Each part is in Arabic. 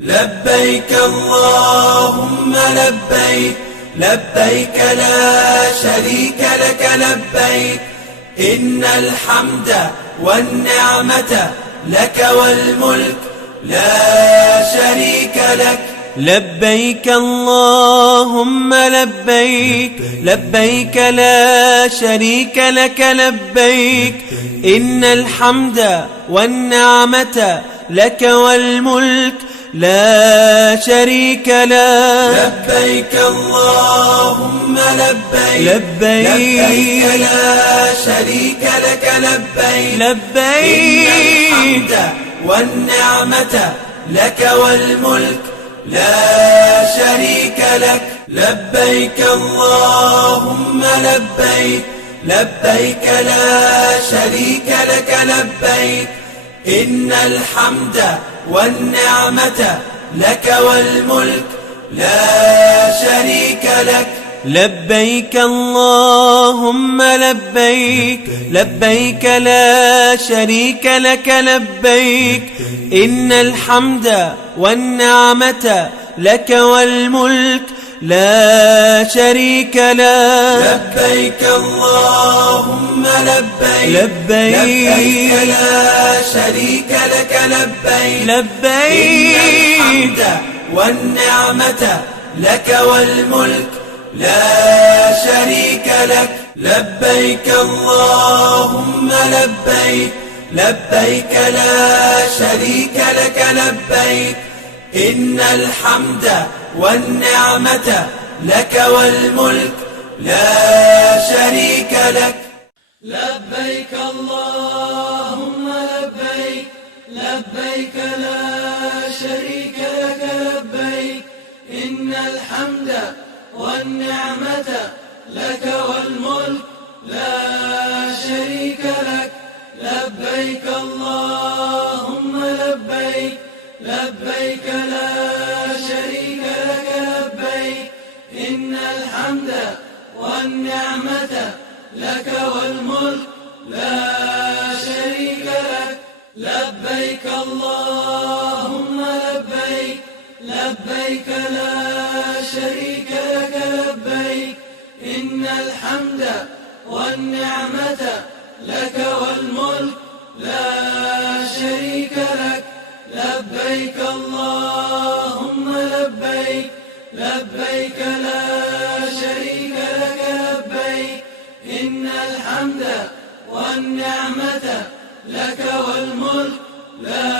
لبيك اللهم لبيك، لبيك لا شريك لك لبيك، إن الحمد والنعمة لك والملك لا شريك لك. لبيك اللهم لبيك، لبيك لا شريك لك لبيك، إن الحمد والنعمة لك والملك لا شريك لك. لبيك اللهم لبيك، لبيك لا شريك لك لبيك، لبيك إن الحمد والنعمة لك والملك لا شريك لك. لبيك اللهم لبيك، لبيك لا شريك لك لبيك، إن الحمد والنعمة لك والملك لا شريك لك. لبيك اللهم لبيك، لبيك لا شريك لك لبيك، إن الحمد والنعمة لك والملك لا شريك لك. لبيك اللهم لبيك، لبيك لا شريك لك لبيك، لبيك إن الحمد والنعمة لك والملك لا شريك لك. لبيك اللهم لبيك، لبيك لا شريك لك لبيك، إن الحمد والنعمة لك والملك لا شريك لك. لبيك اللهم لبيك، لبيك لا شريك لك لبيك، إن الحمد والنعمة لك والملك لا شريك لك. لبيك اللهم لبيك، لبيك لا شريك لك لبيك، إن الحمد والنعمة لك والملك لا شريك لك. لبيك اللهم لبيك، لبيك لا شريك لك لبيك، إن الحمد والنعمة لك والملك لا شريك لك. لبيك اللهم لبيك، لبيك لا شريك لك لبيك، إن الحمد والنعمة لك والملك لا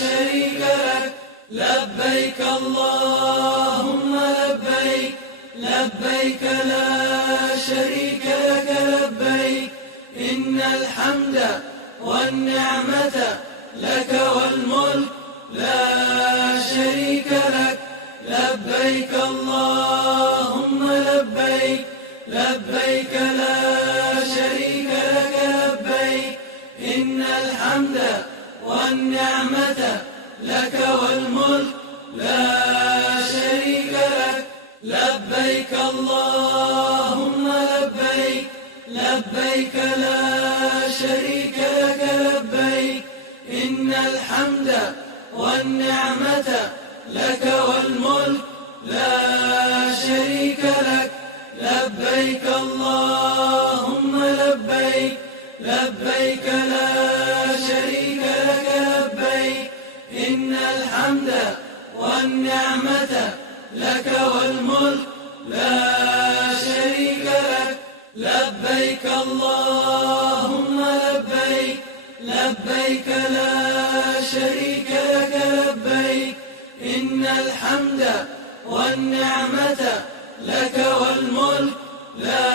شريك لك. لبيك اللهم لبيك، لبيك لا شريك لك لبيك، إن الحمد والنعمة لك والملك لا شريك لك. لبيك اللهم لبيك، لبيك لا شريك لك لبيك، إن الحمد والنعمة لك والملك لا شريك لك. لبيك اللهم لبيك، لبيك لا شريك لك لبيك، إن الحمد والنعمة لك والملك لا شريك لك. لبيك اللهم لبيك، لبيك لا شريك لك لبيك، إن الحمد والنعمة لك والملك لا شريك لك. لبيك اللهم لبيك، لبيك لا شريك لك لبيك، إن الحمد والنعمة لك والملك لا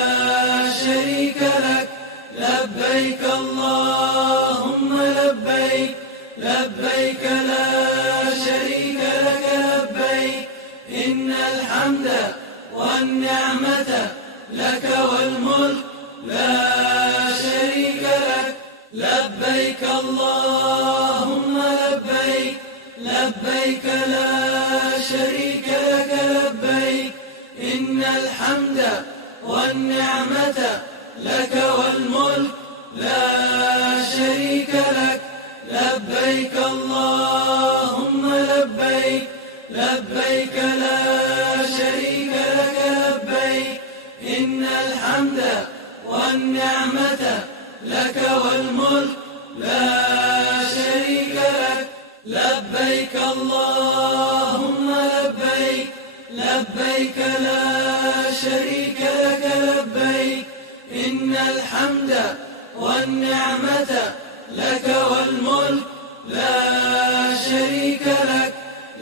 شريك لك. لبيك اللهم لبيك، لبيك لا شريك لك لبيك، إن الحمد والنعمة لك والملك لا شريك لك. لبيك اللهم لبيك، لبيك لا شريك لك لبيك، إن الحمد والنعمة لك والملك لا شريك لك. لبيك اللهم لبيك، لا شريك لك لبيك إن الحمد والنعمة لك والملك لا شريك لك لبيك اللهم لبيك لبيك لا شريك لك لبيك إن الحمد والنعمة لك والملك لا شريك لك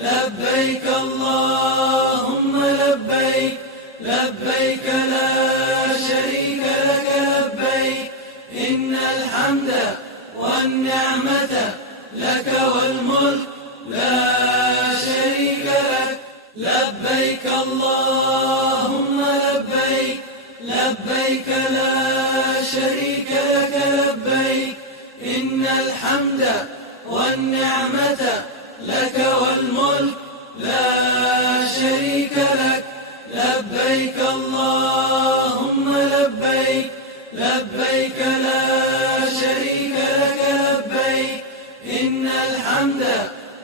لبيك اللهم لبيك لبيك لا شريك لك لبيك إن الحمد والنعمة لك والملك لا شريك لك لبيك اللهم لبيك لبيك لا شريك لك لبيك إن الحمد والنعمة لك والملك لا شريك لك لبيك اللهم لبيك لبيك لا شريك لك لبيك إن الحمد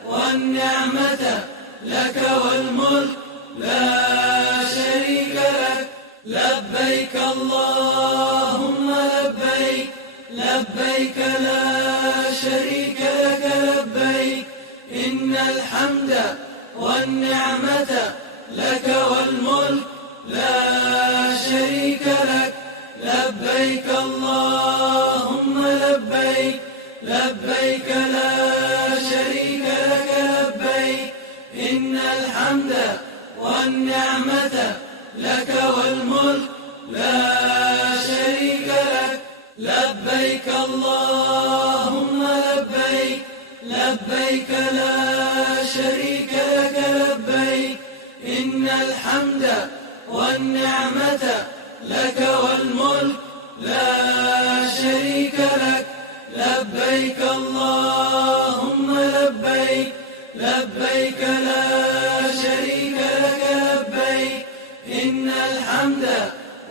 والنعمة لك والملك لا شريك لك لبيك اللهم لبيك لبيك لا شريك لك لبيك إن الحمد والنعمة لك والملك لا شريك لك لبيك اللهم لبيك لبيك لا شريك لك لبيك إن الحمد والنعمة لك والملك لا شريك لك لبيك اللهم لبيك لبيك لا شريك لك لبيك إن الحمد والنعمة لك والملك لا شريك لك لبيك اللهم لبيك لبيك لا شريك لك لبيك إن الحمد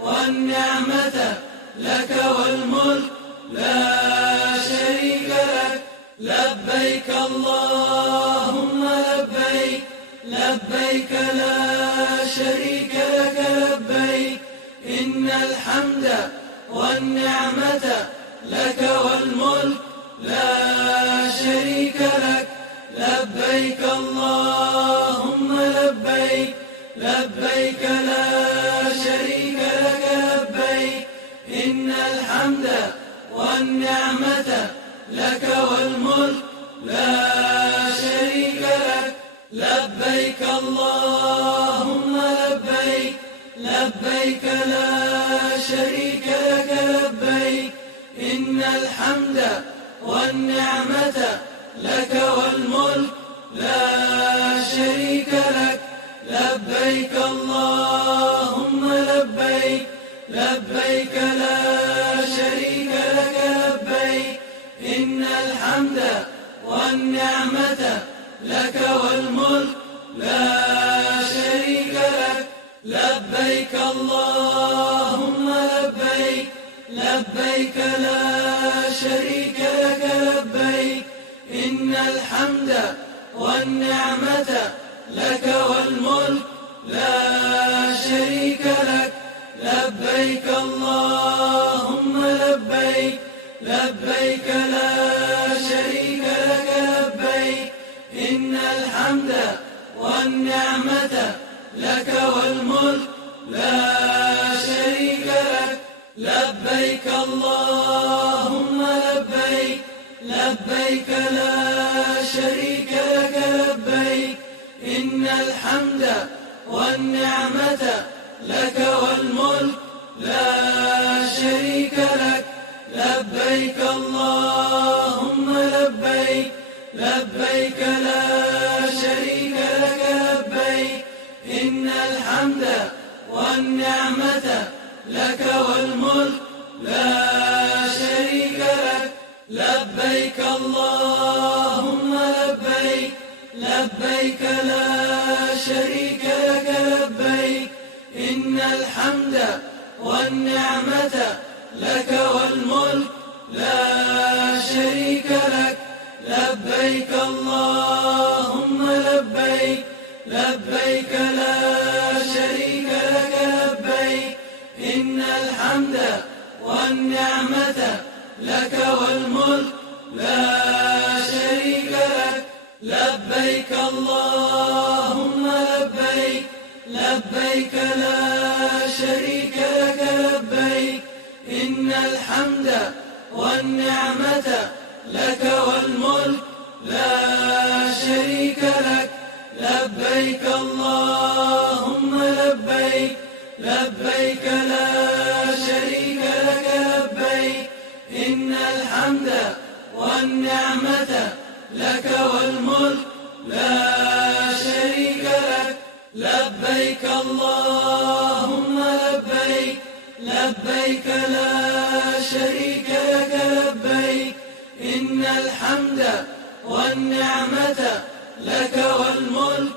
والنعمة لك والملك لا شريك لك لبيك اللهم لبيك لبيك لا شريك لك لبيك إن الحمد والنعمة لك والملك لا شريك لك لبيك اللهم لبيك لبيك لا شريك لك لبيك إن الحمد والنعمة لك والملك لا شريك لك لبيك اللهم لبيك لبيك لا شريك لك لبيك إن الحمد والنعمة لك والملك لا شريك لك لبيك اللهم لبيك لبيك لا شريك لك لبيك إن الحمد والنعمة لك والملك لا شريك لك لبيك اللهم لبيك لبيك لا شريك لك لبيك إن الحمد والنعمة لك والملك لا شريك لك لبيك اللهم لبيك لبيك لا شريك لك لبيك إن الحمد والنعمة لك والملك لا شريك لك لبيك اللهم لبيك لبيك لا شريك لك لبيك إن الحمد والنعمة لك والملك لا شريك لك لبيك اللهم لبيك لبيك لا شريك لك لبيك إن الحمد والنعمة لك والملك لا شريك لك لبيك اللهم لبيك لبيك لا شريك لك لبيك إن الحمد والنعمة لك والملك لا شريك لك لبيك اللهم لبيك لبيك لبيك لا شريك لك لبيك إن الحمد والنعمة لك والملك لا شريك لك لبيك اللهم لبيك لبيك لا شريك لك لبيك إن الحمد والنعمة لك والملك لا شريك لك لبيك اللهم لبيك لبيك لا شريك لك لبيك إن الحمد والنعمة لك والملك لا شريك لك لبيك اللهم لبيك لبيك لا شريك لك لبيك إن الحمد والنعمة لك والملك